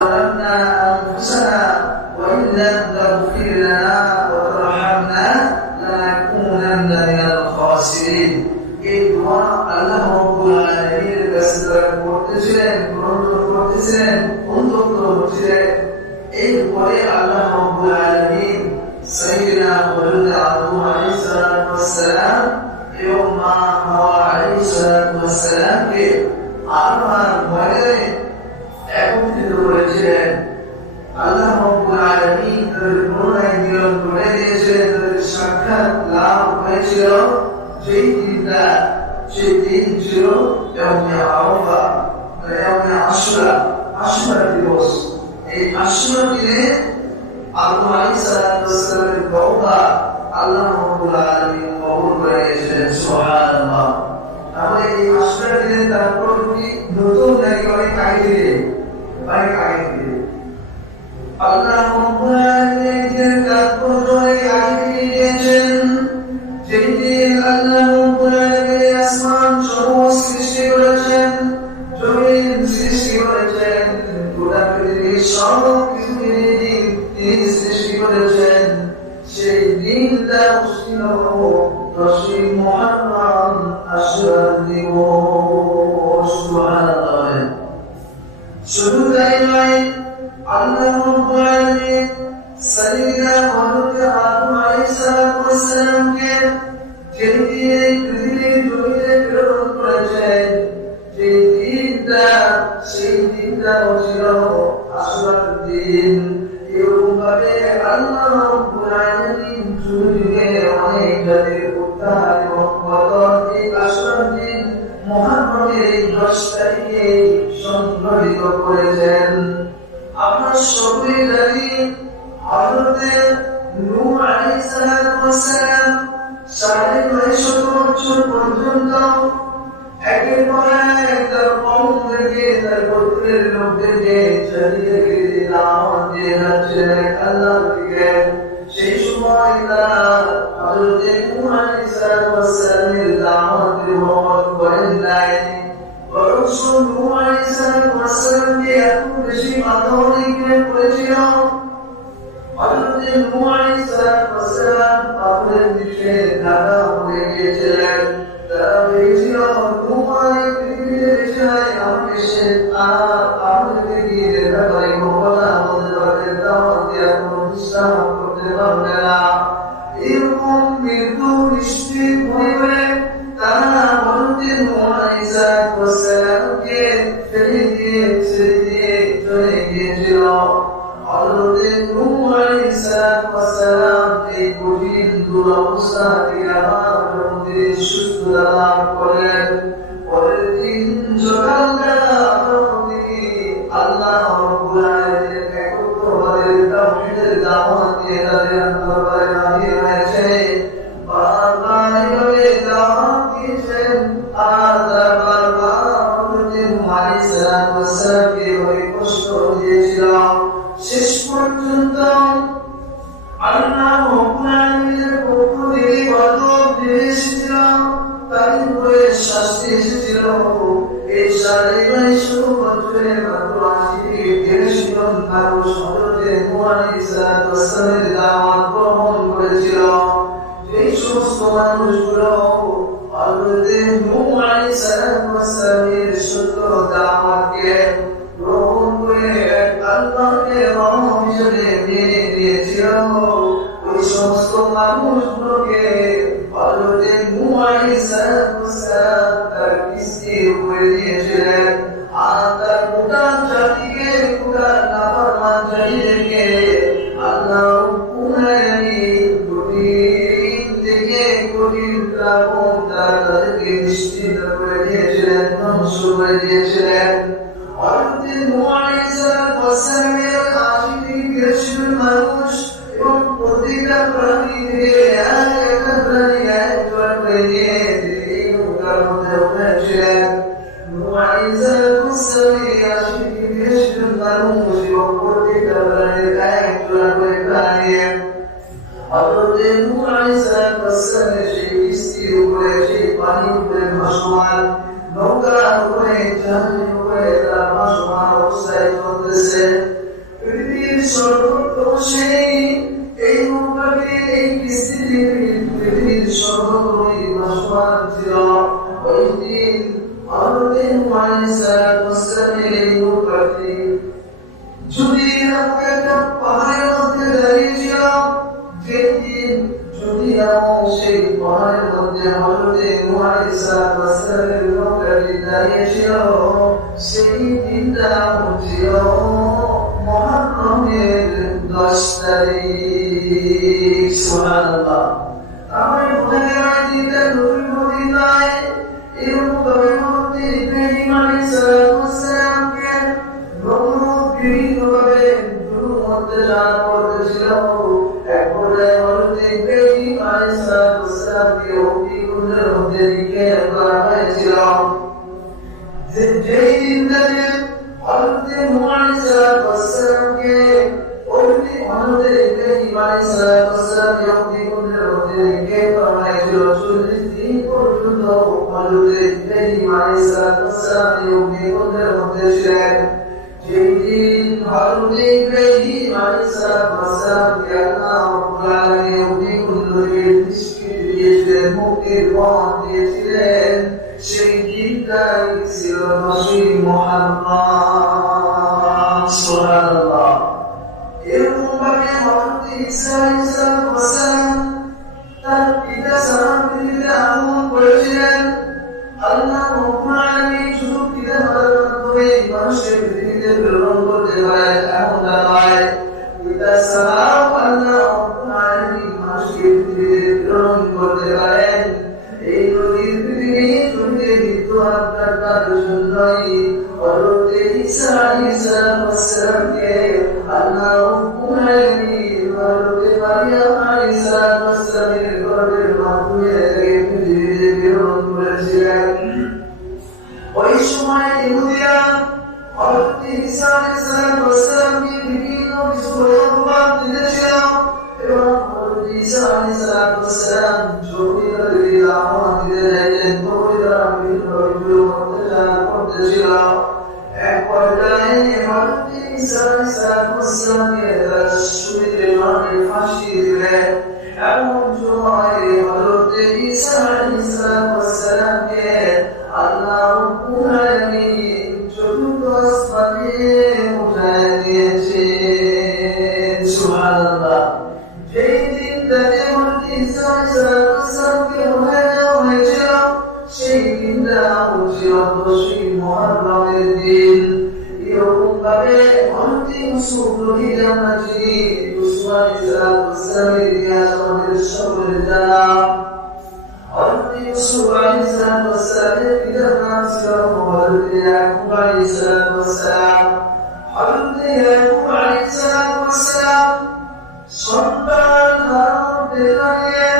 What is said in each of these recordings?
ظلمنا أنفسنا وإن لم تغفر لنا وترحمنا لنكونن من الخاسرين এই দোয়া আল্লাহ রাব্বুল আলামিনের কাছে তারা করতেছিলেন, গ্রহণ করতেছিলেন, অনুতপ্ত হচ্ছিলেন। এরপরে আল্লাহ রাব্বুল আলামিন সাইয়্যিদনা হযরত আদম আলাইহিস সালাতু ওয়াস সালাম এবং মা হাওয়া আলাইহিস সালাতু ওয়াস সালামকে আরওয়ার ময়দানে একত্রিত করেছিলেন। আল্লাহ রাব্বুল আলামিন তাদের করুণায় মিলন করে দিয়েছিলেন, তাদের সাক্ষাৎ লাভ হয়েছিল। সেই দিন ছিল ইয়াউমে আরাফা, ইয়াউমে আশুরা দিবস। এই আশুরা দিনে আদম আলাইহিস সালাতু ওয়াস সালামের তওবা আল্লাহ রাব্বুল আলামিন কবুল করে নিয়েছিলেন। সুবহানাল্লাহ। তাহলে এই আশুরা দিনে তার প্রতি নতুন নাকি অনেক আগে থেকে আল্লাহ রাব্বুল আলামিন তার প্রতি অনেক আগে দিয়েছেন। যেদিন আল্লাহ রাব্বুল আলামিন আসমান সমূহ সৃষ্টি করেছেন, জমিন সৃষ্টি করেছেন, গোটা পৃথিবীর সব কিছু তিনি সৃষ্টি করেছেন। সেই দিনটা ছিল 10ই মুহররম, আশুরা দিবস। সুবহানাল্লাহ। শুধু তাই নয়, আল্লাহ রাব্বুল আলামিন সাইয়্যিদনা হযরত আদম আলাইহিস সালাতু ওয়াস সালামকে যেদিন পৃথিবীর জমিনে প্রেরণ করেছেন, সেই দিনটা ছিল আশুরার দিন। এরকমভাবে আল্লাহ রাব্বুল আলামিন যুগে অনেক জাতির উদ্ধার এবং বদর এই আশুরার দিন মুহররমের এই 10 তারিখে সংঘটিত করেছেন। আমরা সকলেই জানি হযরত নূহ আলাইহিস সালাতু ওয়াস সালাম 950 বছর পর্যন্ত একের পর এক তার কওমদেরকে, তার গোত্রের লোকদেরকে চালিয়ে গিয়ে দাওয়াত দিয়ে যাচ্ছিলেন আল্লাহর দিকে। সেই সময় তারা হযরত নূহ আলাইহিস সালাতু ওয়াস সালামের দাওয়াত গ্রহণ করেন নাই, বরং নূহ আলাইহিস সালাতু ওয়াস সালামকে এত বেশি বাধাগ্রস্ত করেছিল। হযরত নূহ আলাইহিস সালাতু ওয়াস সালাম পাথরের নিচে ঢাকা হয়ে গিয়েছিলেন। তারা ভেবেছিল নূহ এই পৃথিবীতে বেঁচে আমাকে সে আমাদেরকে গিয়ে দেখা করে কথা বলতে পারবে, দাওয়াত দেওয়ার কোনো বিশ্বাস করতে পারবে না। এরকম মৃত্যু নিশ্চিত মনে করে তারা হযরত নূহ আলাইহিস সালাতু ওয়াস সালামকে ফেলে দিয়ে চলে গিয়েছিল। হযরত নূহ আলাইহিস সালাতু ওয়াস সালাম এই কঠিন দুরবস্থা থেকে আবার সুস্থতা লাভ করলেন। পরের দিন সকালবেলা তিনি আল্লাহ রাব্বুল আলামিনের একত্ববাদের তাওহীদের দাওয়াত দিয়ে তাদের দরবারে হাজির হয়েছে। বারবার এভাবে দাওয়াত দিয়েছেন আর বারবার হযরত নূহ আলাইহিস সালাতু ওয়াস সালামকে ওই কষ্ট দিয়েছিল। শেষ পর্যন্ত আল্লাহ রাব্বুল আলামিনের পক্ষ থেকে গজব এসেছিল, তাদের উপরে শাস্তি এসেছিল। এই 950 বছরে মাত্র 80 থেকে 130 জন মানুষ হযরত নূহ আলাইহিস সালাতু ওয়াস সালামের দাওয়াত গ্রহণ করেছিল। এই সমস্ত মানুষগুলো হযরত নূহ আলাইহিস সালাতু ওয়াস সালামের সত্য দাওয়াতকে গ্রহণ করে আল্লাহকে রহমত হিসেবে মেনে নিয়েছিল। ওই সমস্ত মানুষগুলোকে হযরত নূহ আলাইহিস সালাতু ওয়াস সালাম তার কিস্তির উপরে দিয়েছিলেন, আর তার গোটা জাতিকে, গোটা নাফরমান জাতিদেরকে আল্লাহ রাব্বুল আলামিন কঠিন থেকে কঠিন প্লাবন তাদেরকে নিশ্চিত করে দিয়েছিলেন, ধ্বংস করে দিয়েছিলেন। হযরত নূহ আলাইহিস সালাতু ওয়াস সালামের 80 থেকে 100 মানুষ এবং প্রতিটা প্রাণী থেকে একটা প্রাণী একজন করে নিয়ে এই নৌকার মধ্যে উঠেছিলেন। নূহ আলাইহিস সালাতু ওয়াস সালামের 80 থেকে 100 মানুষ এবং প্রতিটা প্রাণীর একজন করে প্রাণী হযরত নূহ আলাইহিস সালাতু ওয়াস সালামের সেই কিস্তির উপরে, সেই পানির উপরে ভাসমান নৌকার উপরে, জাহাজের উপরে হয়ে তারা ভাসমান অবস্থায় চলতেছে। পৃথিবীর সর্বত্র সেই এই নৌকাটির এই পৃথিবীর সর্বত্রই ভাসমান ছিল। ওই দিন আল্লাহ মুহাম্মদের এই নৌকাটি যদি একটা পাহাড়ের মধ্যে দাঁড়িয়েছিল, যেদিন যদি সেই পাহাড়ের মধ্যে হযরত মুহাম্মদের নৌকাটি দাঁড়িয়েছিল, সেই দিনটা ছিল মুহররমের 10 তারিখ। সুবহানাল্লাহ। আমার মনে হয় দিনটা নতুন দিন নয়। এরকম ভাবে ইব্রাহিম আলাইহিস সালামকে বিভিন্নভাবে অত্যাচার করতেছিল। এক পর্যায়ে হযরত ইব্রাহিম আলাইহিস সালামকে অগ্নিকুণ্ডের মধ্যে নিক্ষেপ করা হয়েছিল। যেই দিনটাতে হযরত নূহ আলাইহিস সালামকে হযরত ইব্রাহিম আলাইহিস সালামকে অগ্নিকুণ্ডের মধ্যে নিক্ষেপ করা হয়েছিল, 40 দিন পর্যন্ত হযরত ইব্রাহিম আলাইহিস সালাম অগ্নিকুণ্ডের মধ্যে ছিলেন। যেই দিন হযরত ইব্রাহিম আলাইহিস সালামকে আল্লাহ রাব্বুল আলামিন অগ্নিকুণ্ড থেকে নিষ্কৃতি দিয়েছিলেন, মুক্তির পথ দিয়েছিলেন, সেই দিনটাই ছিল 10 মুহররম। সুবহানাল্লাহ। এরকম ভাবে হযরত ঈসা আলাইহিস সালাম তার পিতা পৃথিবীতে আগমন করেছিলেন। আল্লাহ রাব্বুল আলামিন শুধু পিতা মাতার মাধ্যমে মানুষকে পৃথিবীতে প্রেরণ করতে পারে এমনটা নয়। পিতা ছাড়াও আল্লাহ রাব্বুল আলামিন মানুষকে পৃথিবীতে প্রেরণ করতে পারেন। এই নদীর পৃথিবীর জমিতে বিদ্যমান থাকার জন্যই হযরত ঈসা আলাইহিস সালামকে আল্লাহ রাব্বুল আলামিন হযরত মারিয়াম আলাইহিস সালামের গর্ভের মাধ্যমে পৃথিবীতে প্রেরণ করেছিলেন। ওই সময় ইহুদিরা হযরত ঈসা আলাইহিস সালামকে বিভিন্ন কিছু উপহার দিয়েছিল এবং হযরত ঈসা আলাইহিস সালাম জমিনে দাওয়াত দিতে চাইলেন, তবুও বিভিন্ন অত্যাচার করতেছিল। এক পর্যায়ে হযরত ঈসা আলাইহিস সালামকে শরীরে মারে ফাঁসি দিলেন। এমন সময় হযরত ঈসা আলাইহিস সালামকে আল্লাহ রাব্বুল আলামিন চতুর্থ আসমানে উঠায় দিয়েছেন। সুবহানাল্লাহ। যেই দিনটাতে হযরত ঈসা আলাইহিস সালামকে উঠায় দেওয়া হয়েছিল, সেই দিনটা ছিল 10 মুহররমের দিন। এরকম ভাবে হযরত ইউসুফ নবীকে আমরা চিনি। ইউসুফ আলাইহিস সালামের ইতিহাস আমাদের সকলের জানা। হযরত ইউসুফ আলাইহিস সালামের পিতার নাম ছিল হযরত ইয়াকুব আলাইহিস সালাম। হযরত ইয়াকুব আলাইহিস সালাম সন্তান হারাতে গিয়ে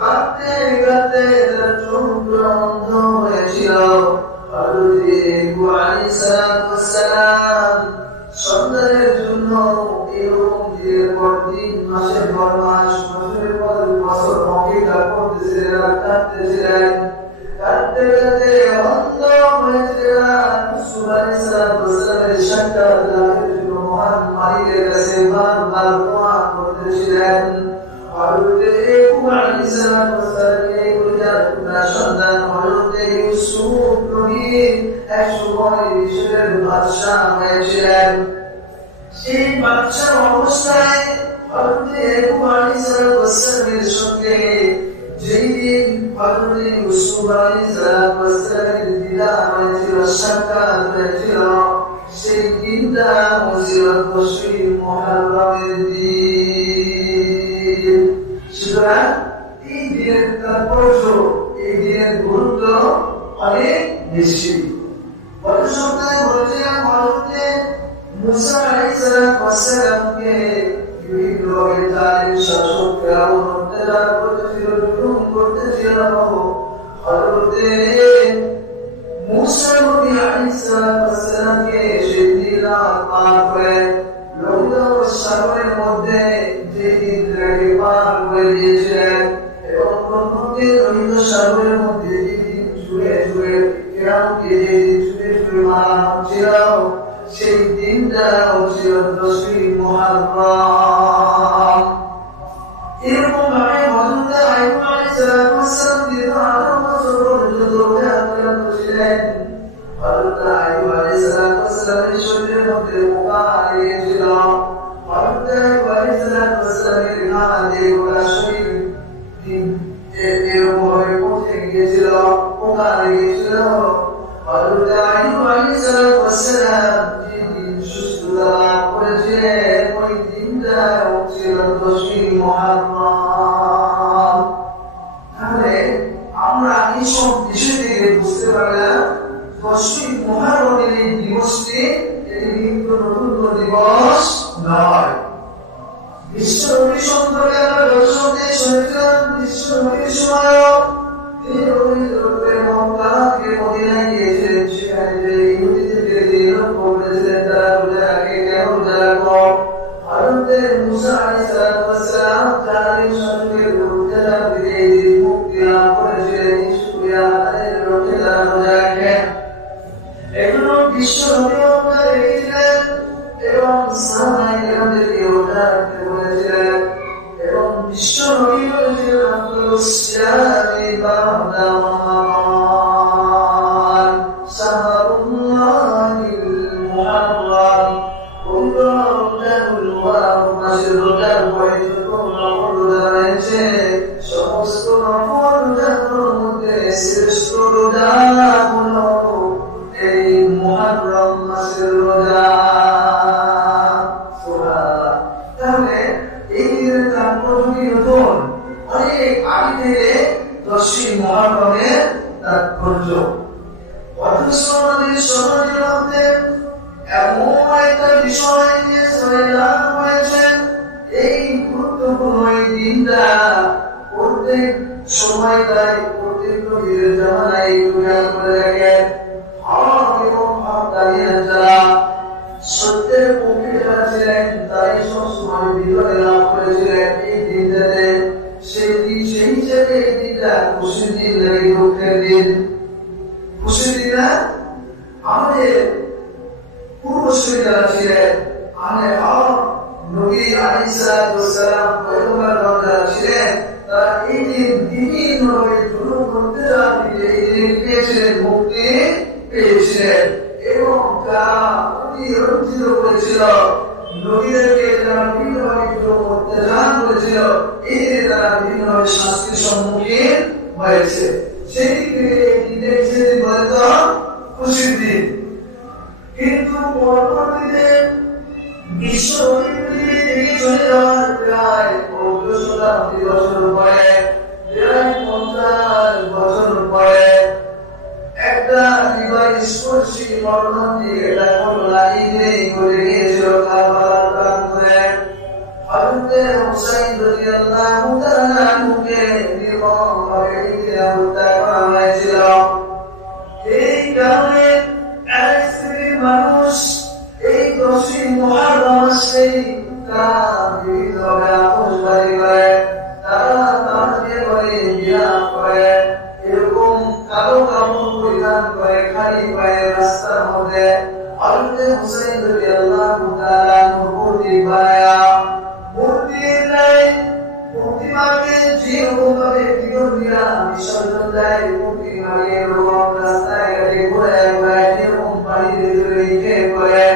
কাঁদতে কাঁদতে তার চোখ বন্ধ হয়েছিল। হযরত ইয়াকুব আলাইহিস সালাম সন্তানের জন্য এরকম দিনের পর দিন, মাসের পর মাস, বছরের পর বছর অপেক্ষা করতেছিলেন, কাঁদতেছিলেন। কাঁদতে কাঁদতে অন্ধ হয়েছিলেন। ইউসুফ আলাইহিস সালামের সাক্ষাৎ লাভের জন্য মহান মালিকের কাছে বারবার দোয়া করতেছিলেন। হযরত ইয়াকুব আলাইহিস সালামের সন্তান হযরত ইউসুফ নবী একসময় মিশরের বাদশা হয়েছিলেন। সেই বাদশার অবস্থায় হযরত ইয়াকুব আলাইহিস সালামের সঙ্গে যেই দিন হযরত ইউসুফ আলাইহিস সালামের দিদার হয়েছিল, সাক্ষাৎ হয়েছিল, সেই দিনটা ছিল 10 মুহররমের দিন। সুতরাং এই দিনের তাৎপর্য, এই দিনের গুরুত্ব অনেক বেশি। গত সপ্তাহে বলেছিলাম হযরত মুসা আলাইহিস সালামকে বিভিন্নভাবে জালিম শাসকরা অত্যাচার করতেছিল, জুলুম করতেছিল। হযরত মুসা নবী আলাইহিস সালামকে সেদিন পার করে লৌহ সাগরের মধ্যে যেদিন পার করে দিয়েছিলেন এবং লোহিত সাগরের মধ্যে যেদিন ছুঁড়ে ছুঁড়ে ফিরআউনকে যেদিন ছুঁড়ে ছুঁড়ে মারা 10ই মুহররম। এরকম ভাবে হযরত আইয়ুব আলাইহিস সালাম দীর্ঘ 18 বছর পর্যন্ত রোজা ছিলেন। হযরত আইয়ুব আলাইহিস সালামের শরীরের মধ্যে পোকা লেগেছিল। হযরত আইয়ুব আলাইহিস সালামের হাতে গোটা শরীর এরকম ভাবে পচে গিয়েছিল, পোকা লেগেছিল। হযরত আইয়ুব আলাইহিস সালাম যেদিন সুস্থতা লাভ করেছিলেন ওই দিনটা ছিল 10ই মুহররম। তাহলে আমরা এইসব বিষয় থেকে বুঝতে পারলাম 10ই মুহররমের এই দিবসটি এটি কিন্তু নতুন কোনো দিবস নয়। বিশ্বনবী সম্পর্কে আমরা দর্শন দিয়ে শুনেছিলাম, বিশ্বনবীর সময়ও তিনি মক্কা থেকে মদিনায় গিয়েছিলেন। সেখানে যে ইহুদিদেরকে নিয়োগ করেছিলেন তারা রোজা রাখে, কেন রোজা রাখো? হযরত মুসা আলাইহিস সালাম তাদের সঙ্গে রোজা রাখতে মুক্তি লাভ করেছিলেন, শুকরিয়া আদায়ের লক্ষ্যে তারা রোজা রাখেন। এগুলো বিশ্বনবী আমরা রেখেছিলেন এবং সাহাবায়ে কেরামদেরকে রোজা রাখতে বলেছিলেন এবং বিশ্বনবী বলেছিলেন আফদালুস সিয়ামি বা'দা রমাদান শাহরুল্লাহিল মুহররম। রোজার বয়স রোজা রয়েছে, সমস্ত নফল রোজাগুলোর মধ্যে শ্রেষ্ঠ রোজা হলো এই মুহররম মাসের রোজা। তাহলে এই দিনের তাৎপর্য কি নতুন? অনেক আগে থেকে 10ই মুহররমের তাৎপর্য। অথচ আমাদের সমাজের মধ্যে এমন একটা বিষয় নিয়ে সচেতন হয়েছে, এই গুরুত্বপূর্ণ এই দিনটা প্রত্যেক সময় তাই প্রত্যেক নবীর জামানায় খেয়াল করে দেখেন। হক এবং হকদারিরা যারা সত্যের পক্ষে যারা ছিলেন তারাই সবসময় বিজয় লাভ করেছিলেন এই দিনটাতে। সেই হিসেবে এই দিনটা খুশির দিন লাগে, দুঃখের দিন। খুশির দিন না, আমাদের পূর্বসূরি যারা ছিলেন, আমাদের নবী আলাইহিস সালাম পয়গম্বর যারা ছিলেন, তারা এই দিন বিভিন্নভাবে জুলুম করতে এই দিন পেয়েছিলেন, মুক্তি পেয়েছিলেন এবং তারা অতিরঞ্জিত করেছিল। নবীদেরকে যারা বিভিন্নভাবে জুলুম অত্যাচার করেছিল, এই দিনে তারা বিভিন্নভাবে শাস্তির সম্মুখীন হয়েছে। সেই দিকে এই দিনটা হিসেবে বলত খুশির দিন। কিন্তু পরবর্তীতে বিশ্ব চলে যাওয়ার প্রায় 14 বছর পরে, প্রায় 50 বছর পরে একটা হৃদয়স্পর্শী মর্মান্তিক একটা ঘটনা ইংরেজি করে গিয়েছিল কারবালার প্রান্তরে। হযরত হুসাইন রাদিয়াল্লাহু তাআলা আনহুকে নির্মমভাবে হত্যা করা হয়েছিল। এই কারণে এক শ্রেণীর মানুষ এই 10ই মুহররম মাসেই তারা বিভিন্নভাবে আতশবাজি করে, তারা তাজিয়ে করে, বিরাম করে, এরকম কালো কাপড় পরিধান করে খালি পায়ে রাস্তার মধ্যে হযরত হুসাইন রাদিয়াল্লাহু তাআলা আনহু মূর্তি বানায়া মূর্তির নাই প্রতিমাকে যেরকমভাবে বিরোধীরা বিসর্জন দেয়, প্রতিমাকে এরকম রাস্তায় গাড়ি ঘোড়ায় ঘোড়ায় এরকম পানিতে রেখে করে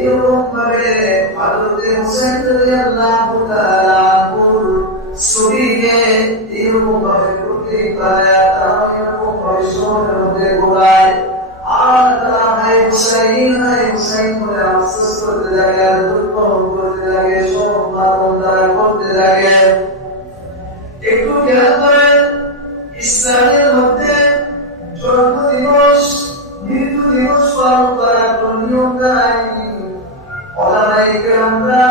এরকম ভাবে হযরত হুসাইন রাদিয়াল্লাহু তাআলা আনহুর ছবিকে এরকম ভাবে প্রতীক বানায়া তারা এরকম ভাবে শহরের মধ্যে ঘোরায়। আর তারা হায় হুসাইন বলে আফসোস করতে লাগে, দুঃখ করতে লাগে, শোক মাতম তারা করতে লাগে। একটু খেয়াল করেন, ইসলামের মধ্যে জন্ম দিবস, মৃত্যু দিবস পালন করার কোন নিয়ম নাই। আমরা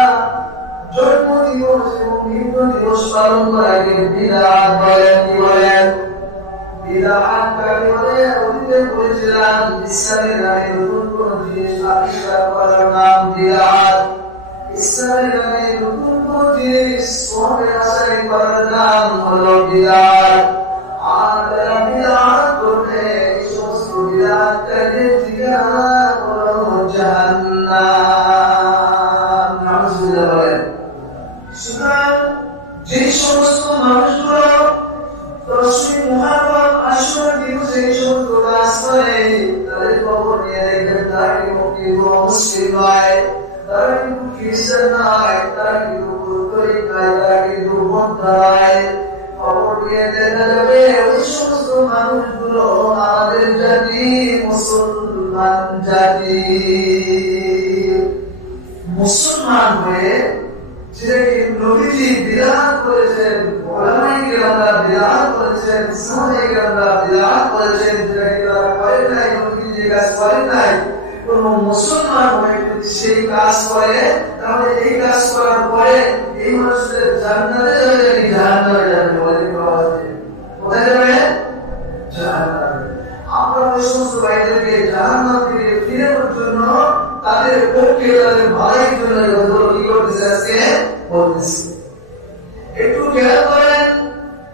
জন্ম দিবস এবং মৃত্যু দিবস পালন করাকে বিদআত বলেন। কি বলেন? বিদআত কাকে বলে? অতীতে বলেছিলাম ইসলামের নামে নতুন কোন জিনিস আবিষ্কার করার নাম বিদআত। ইসলামের নামে নতুন কোন জিনিস আবিষ্কার করার নাম হলো বিদআত। আর যারা বিদআত করবে এই সমস্ত বিদআতকারীদের ঠিকানা হলো জাহান্নাম। তারা কিন্তু খ্রিস্টান নাই, তারা কিন্তু কর্তরিক নাই, তারা কিন্তু বৌদ্ধ নাই। খবর দিয়ে দেখা যাবে ওই সমস্ত মানুষগুলো আমাদের জাতি মুসলমান জাতি। মুসলমান হয়ে যেটাকে নবীজি বিধান করেছেন, ওলামায়ে কেরামরা বিধান করেছেন, সাহাবায়ে কেরামরা বিধান করেছেন, যেটাকে তারা করে নাই, নবীজি যে কাজ করেন নাই, কোন মুসলমান হয়ে যদি সেই কাজ করে, তাহলে এই কাজ করার পরে এই মানুষের জান্নাতে যাবে নাকি জাহান্নামে যাবে? বলে কোথায় যাবে? জাহান্নামে। আমরা ওই সমস্ত ভাইদেরকে জাহান্নাম থেকে ফিরানোর জন্য, তাদের পক্ষে, তাদের ভাইয়ের জন্য কি করতেছে আজকে বলতেছি। একটু খেয়াল করেন,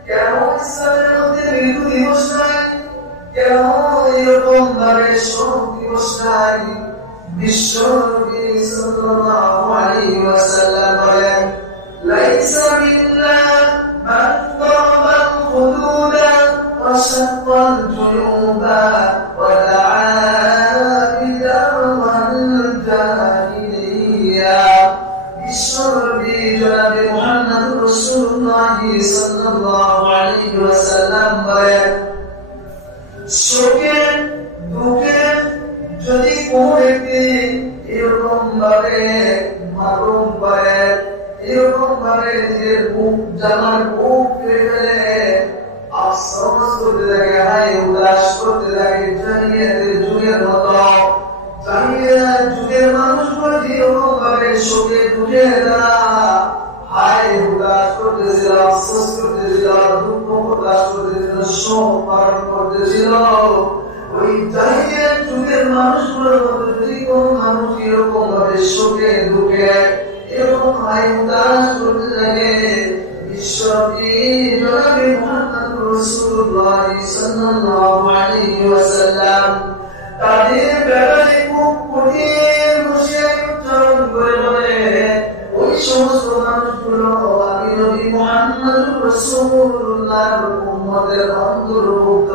কেন ইসলামের মধ্যে মৃত্যু দিবস নাই, কেন এরকম ভাবে শোক দিবস নাই? বিশ্ব নবী সাল্লাল্লাহু আলাইহি ওয়াসাল্লাম বলেন, লাইসা মিন্না মান দারাবাল হুদুদা ওয়া শাক্কাল জুয়ুবা ওয়া দাআ বিদাওয়াল জাহিলিয়া। বিশ্ব নবী জনাবে মুহাম্মদ রাসূলুল্লাহ সাল্লাল্লাহু আলাইহি ওয়াসাল্লাম বলেন, শোকে দুঃখে যদি কোন ব্যক্তি এরকম ভাবে মাতম করে, এরকম ভাবে নিজের বুক জানার বুক ফেলে আফসোস করতে থাকে, হায় উদাস করতে থাকে, জাহিলিয়াতের যুগের মতো, জাহিলিয়াতের যুগের মানুষগুলো যেরকম ভাবে শোকে দুঃখে তারা হায় উদাস করতেছিল, আফসোস করতেছিল, দুঃখ প্রকাশ করতেছিল, শোক পালন করতেছিল, ওই জাহিলিয়াত যুগের মানুষগুলোর মধ্যে যদি কোন মানুষ এরকম ভাবে শোকে দুঃখে এরকম হায় উদাস করতে থাকে, বিশ্বনবী জনাবে মুহাম্মদ রাসূলুল্লাহ সাল্লাল্লাহু আলাইহি ওয়াসাল্লাম তাদের ব্যাপারে খুব কঠিন হুঁশিয়ারি উচ্চারণ করে বলে, ওই সমস্ত মানুষগুলো আমি নবী মুহাম্মদ রাসূলুল্লাহর উম্মতের অন্তর্ভুক্ত